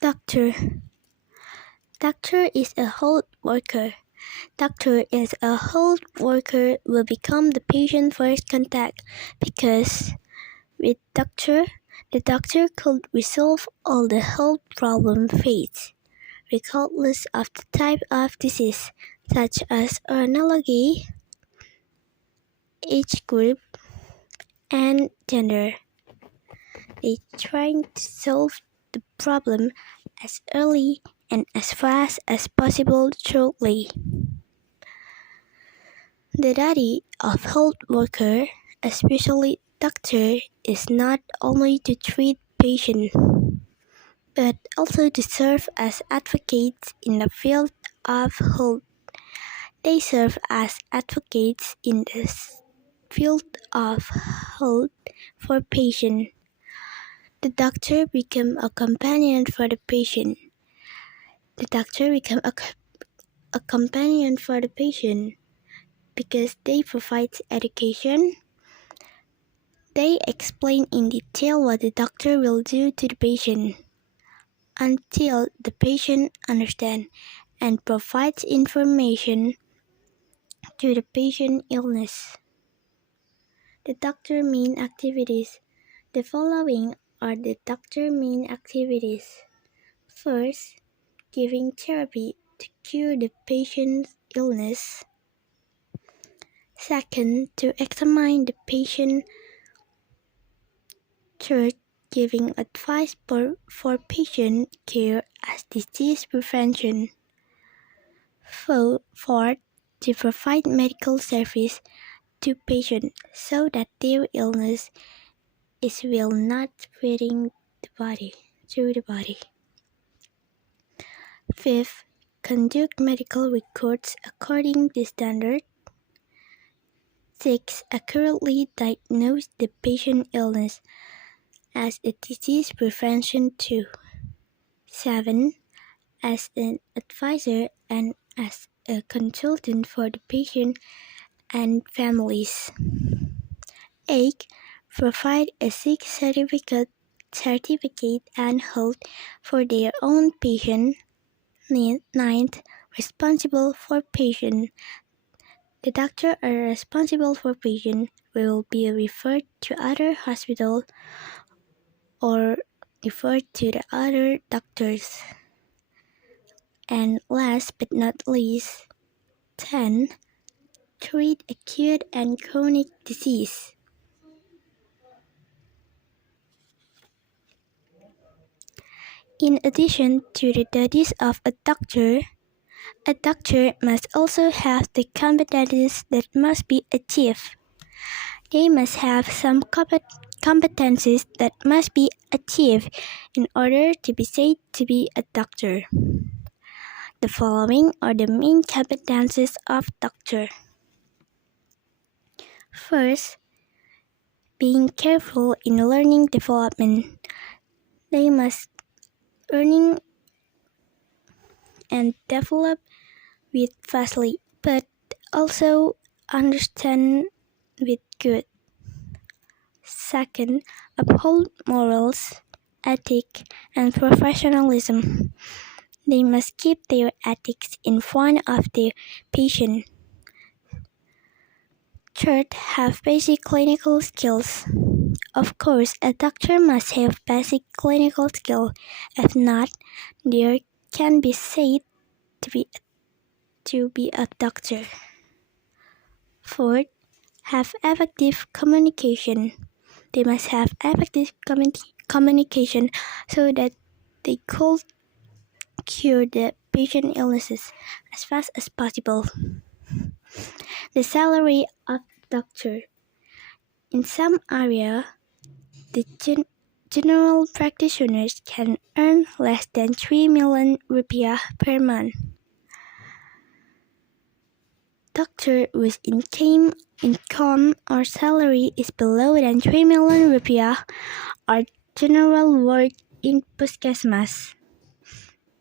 Doctor. Doctor is a health worker. Doctor is a health worker will become the patient first contact because with doctor, the doctor could resolve all the health problem faced, regardless of the type of disease, such as analogy, age group, and gender. They trying to solve the problem as early and as fast as possible shortly. The duty of health worker, especially doctor, is not only to treat patients, but also to serve as advocates in the field of health. They serve as advocates in the field of health for patients. The doctor become a companion for the patient. The doctor become a companion for the patient because they provide education. They explain in detail what the doctor will do to the patient until the patient understands and provides information to the patient illness. The doctor main activities. The following are the doctor main activities. First, giving therapy to cure the patient's illness. Second, to examine the patient. Third, giving advice for patient care as disease prevention. Fourth, to provide medical service to patients so that their illness will not spreading through the body. Fifth, conduct medical records according to standard. 6. Accurately diagnose the patient illness as a disease prevention tool. 7. As an advisor and as a consultant for the patient and families. 8. Provide a sick certificate and health for their own patient. 9th, responsible for patient. The doctor are responsible for patient will be referred to other hospital or referred to the other doctors. And last but not least, 10. Treat acute and chronic disease. In addition to the duties of a doctor must also have the competencies that must be achieved. They must have some competencies that must be achieved in order to be said to be a doctor. The following are the main competencies of doctor. First, being careful in learning development. They must learning and develop with fastly, but also understand with good. Second, uphold morals, ethics, and professionalism. They must keep their ethics in front of their patient. Third, have basic clinical skills. Of course, a doctor must have basic clinical skill. If not, they can be said to be a doctor. Fourth, have effective communication. They must have effective communication so that they could cure the patient illnesses as fast as possible. The salary of doctor. In some area, the general practitioners can earn less than 3 million rupiah per month. Doctor whose income or salary is below than 3 million rupiah are general work in puskesmas.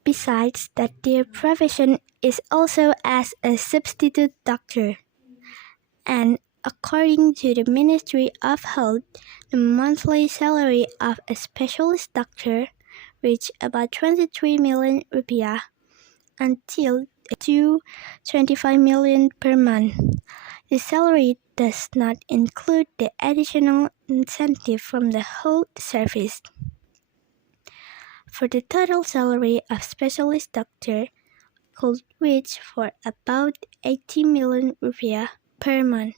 Besides that, their profession is also as a substitute doctor. And according to the Ministry of Health, the monthly salary of a specialist doctor reach about 23 million rupiah until to 25 million per month. The salary does not include the additional incentive from the health service. For the total salary of specialist doctor could reach for about 80 million rupiah per month.